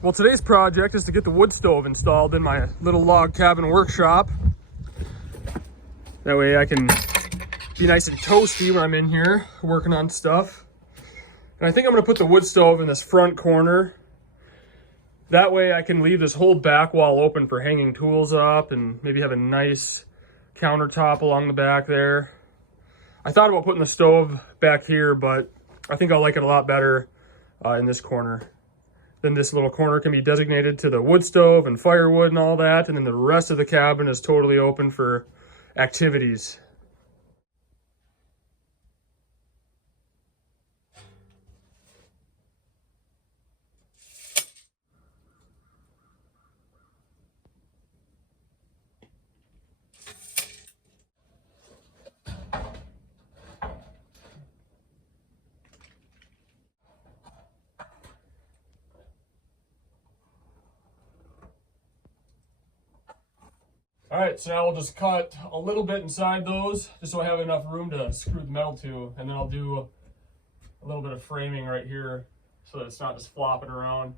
Well, today's project is to get the wood stove installed in my little log cabin workshop. That way I can be nice and toasty when I'm in here working on stuff. And I think I'm gonna put the wood stove in this front corner. That way I can leave this whole back wall open for hanging tools up and maybe have a nice countertop along the back there. I thought about putting the stove back here, but I think I'll like it a lot better in this corner. Then this little corner can be designated to the wood stove and firewood and all that. And then the rest of the cabin is totally open for activities. All right, so now we'll just cut a little bit inside those, just so I have enough room to screw the metal to, and then I'll do a little bit of framing right here so that it's not just flopping around.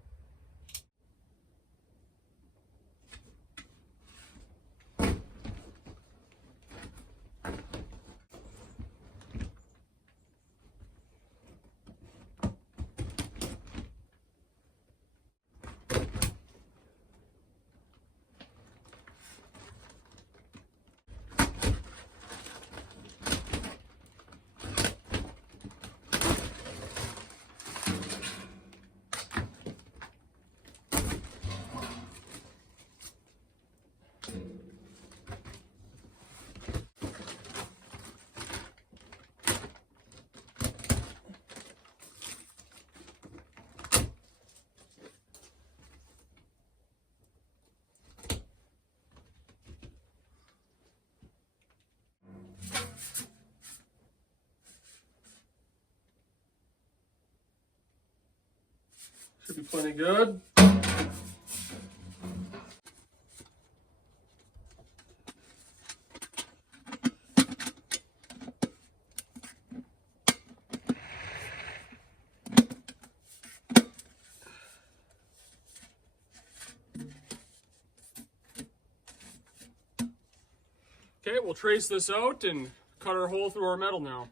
Should be plenty good. Okay, we'll trace this out and cut our hole through our metal now.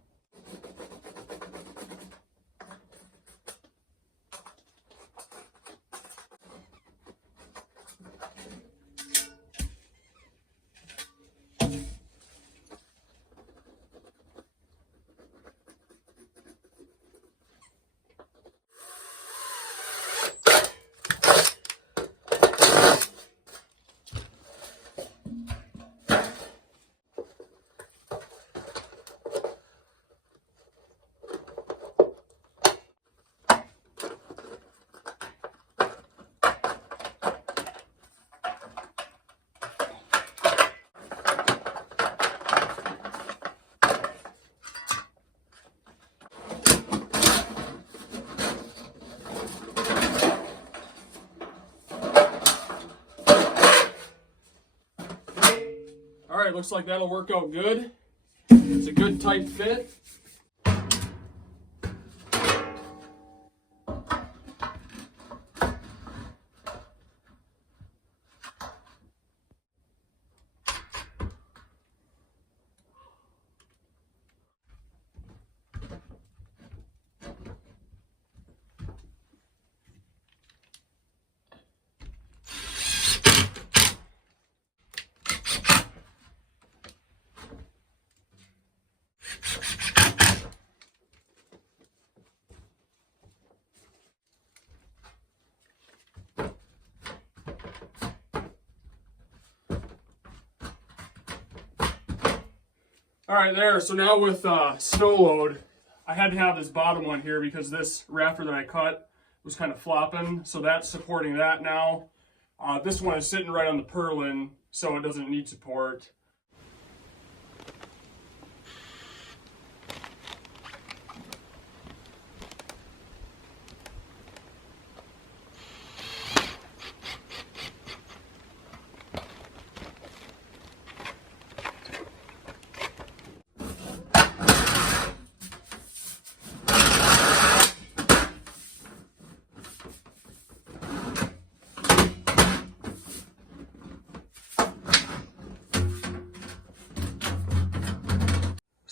All right, looks like that'll work out good. It's a good tight fit. All right, there. So now with snow load, I had to have this bottom one here because this rafter that I cut was kind of flopping. So that's supporting that now. This one is sitting right on the purlin, so it doesn't need support.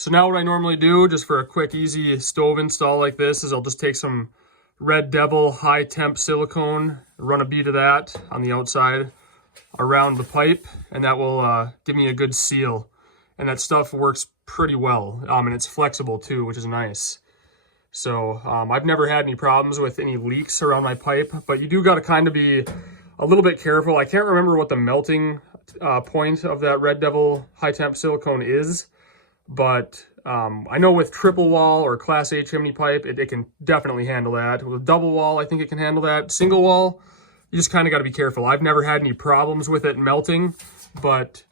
So now what I normally do, just for a quick, easy stove install like this, is I'll just take some Red Devil high temp silicone, run a bead of that on the outside around the pipe, and that will give me a good seal. And that stuff works pretty well, and it's flexible too, which is nice. So I've never had any problems with any leaks around my pipe, but you do got to kind of be a little bit careful. I can't remember what the melting point of that Red Devil high temp silicone is, but I know with triple wall or Class A chimney pipe, it can definitely handle that. With double wall, I think it can handle that. Single wall, you just kind of got to be careful. I've never had any problems with it melting, but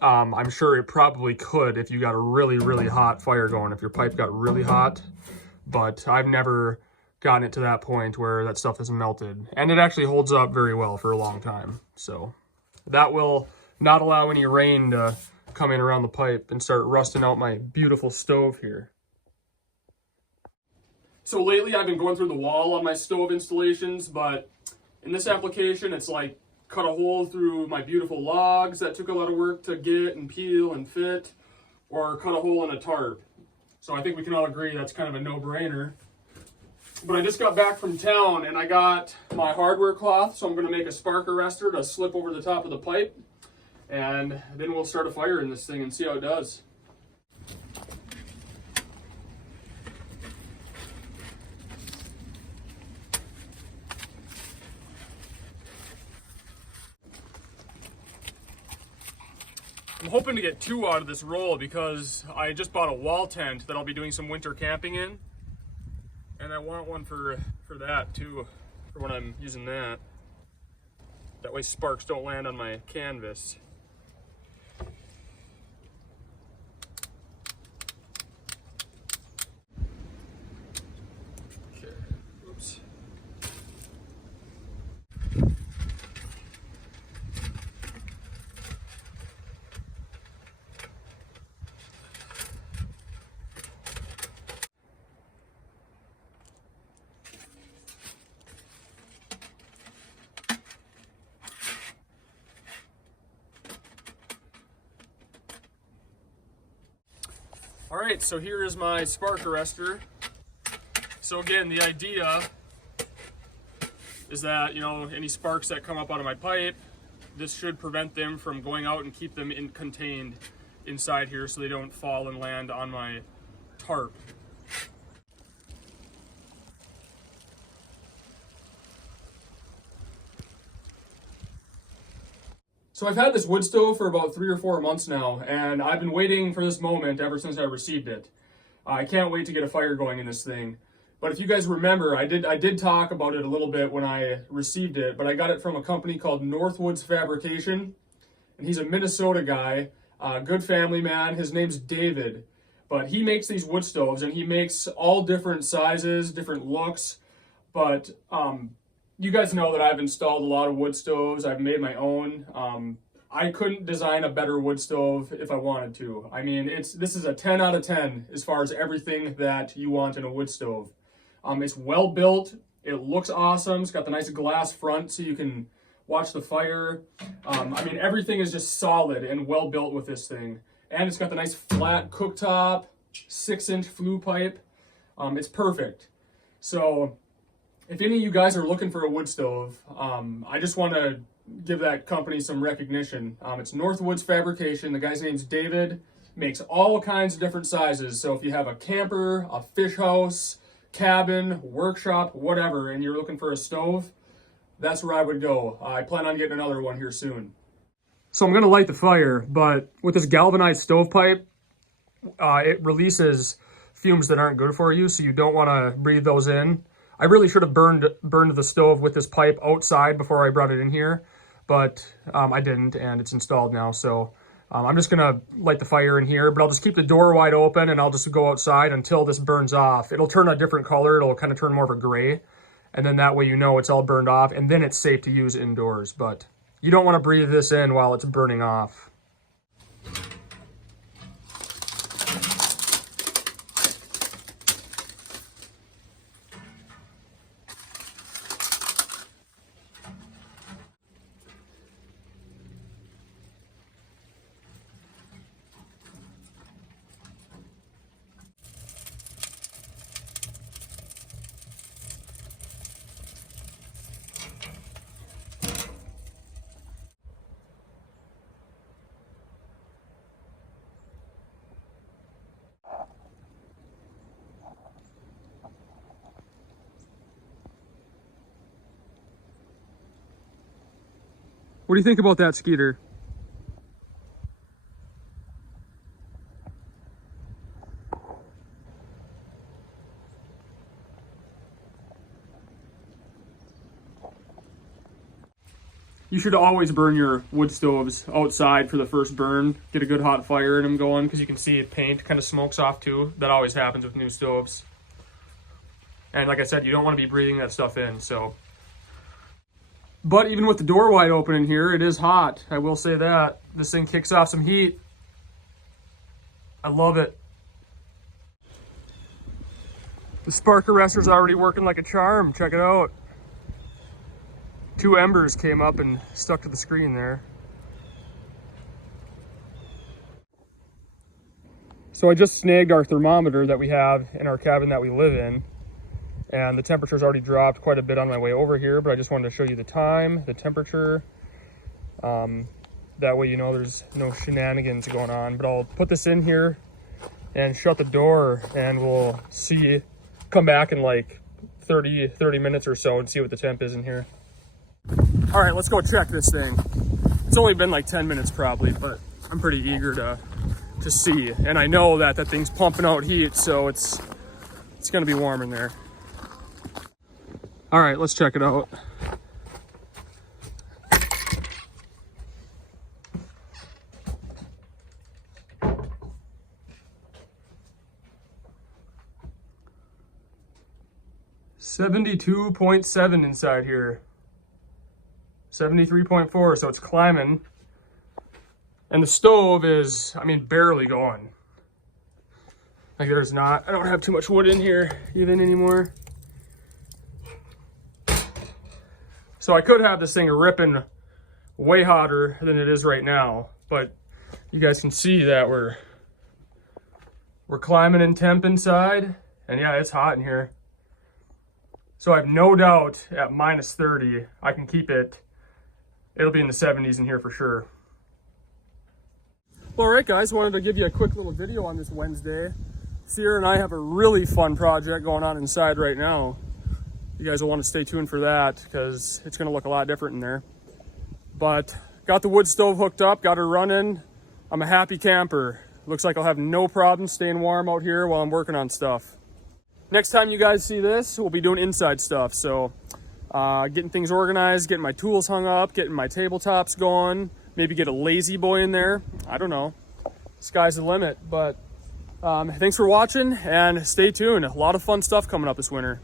I'm sure it probably could if you got a really, really hot fire going, if your pipe got really hot. But I've never gotten it to that point where that stuff has melted. And it actually holds up very well for a long time. So that will not allow any rain to come in around the pipe and start rusting out my beautiful stove here. So lately I've been going through the wall on my stove installations, but in this application it's like cut a hole through my beautiful logs that took a lot of work to get and peel and fit, or cut a hole in a tarp. So I think we can all agree that's kind of a no-brainer. But I just got back from town and I got my hardware cloth, so I'm going to make a spark arrestor to slip over the top of the pipe. And then we'll start a fire in this thing and see how it does. I'm hoping to get 2 out of this roll because I just bought a wall tent that I'll be doing some winter camping in. And I want one for that too, for when I'm using that. That way sparks don't land on my canvas. Okay, oops. All right, so here is my spark arrestor. So again, the idea is that, you know, any sparks that come up out of my pipe, this should prevent them from going out and keep them contained inside here so they don't fall and land on my tarp. So I've had this wood stove for about 3 or 4 months now, and I've been waiting for this moment ever since I received it. I can't wait to get a fire going in this thing. But if you guys remember, I did talk about it a little bit when I received it, but I got it from a company called Northwoods Fabrication, and he's a Minnesota guy, good family man. His name's David, but he makes these wood stoves, and he makes all different sizes, different looks, but you guys know that I've installed a lot of wood stoves. I've made my own. I couldn't design a better wood stove if I wanted to. I mean, this is a 10 out of 10 as far as everything that you want in a wood stove. It's well built. It looks awesome. It's got the nice glass front so you can watch the fire. I mean, everything is just solid and well built with this thing. And it's got the nice flat cooktop, 6-inch flue pipe. It's perfect. So if any of you guys are looking for a wood stove, I just want to give that company some recognition. It's Northwoods Fabrication. The guy's name's David. Makes all kinds of different sizes. So if you have a camper, a fish house, cabin, workshop, whatever, and you're looking for a stove, that's where I would go. I plan on getting another one here soon. So I'm going to light the fire, but with this galvanized stovepipe, it releases fumes that aren't good for you, so you don't want to breathe those in. I really should have burned the stove with this pipe outside before I brought it in here, but I didn't, and it's installed now. So I'm just gonna light the fire in here, but I'll just keep the door wide open and I'll just go outside until this burns off. It'll turn a different color. It'll kind of turn more of a gray, and then that way you know it's all burned off, and then it's safe to use indoors. But you don't want to breathe this in while it's burning off. What do you think about that, Skeeter? You should always burn your wood stoves outside for the first burn. Get a good hot fire in them going, because you can see paint kind of smokes off too. That always happens with new stoves. And like I said, you don't want to be breathing that stuff in, so. But even with the door wide open in here, it is hot. I will say that. This thing kicks off some heat. I love it. The spark arrestor's already working like a charm. Check it out. 2 embers came up and stuck to the screen there. So I just snagged our thermometer that we have in our cabin that we live in. And the temperature's already dropped quite a bit on my way over here, but I just wanted to show you the time, the temperature. That way you know there's no shenanigans going on. But I'll put this in here and shut the door, and we'll see, come back in like 30 minutes or so and see what the temp is in here. All right, let's go check this thing. It's only been like 10 minutes probably, but I'm pretty eager to see. And I know that thing's pumping out heat, so it's gonna be warm in there. All right, let's check it out. $72.7 inside here. 73.4, so it's climbing. And the stove is, I mean, barely going. Like there's not, I don't have too much wood in here even anymore. So I could have this thing ripping way hotter than it is right now, but you guys can see that we're climbing in temp inside, and yeah, it's hot in here. So I have no doubt at minus 30, I can keep it. It'll be in the 70s in here for sure. Well, all right, guys, wanted to give you a quick little video on this Wednesday. Sierra and I have a really fun project going on inside right now. You guys will want to stay tuned for that, because it's going to look a lot different in there. But got the wood stove hooked up, got her running. I'm a happy camper. Looks like I'll have no problem staying warm out here while I'm working on stuff. Next time you guys see this, we'll be doing inside stuff. So getting things organized, getting my tools hung up, getting my tabletops going, maybe get a lazy boy in there. I don't know. Sky's the limit. But thanks for watching, and stay tuned. A lot of fun stuff coming up this winter.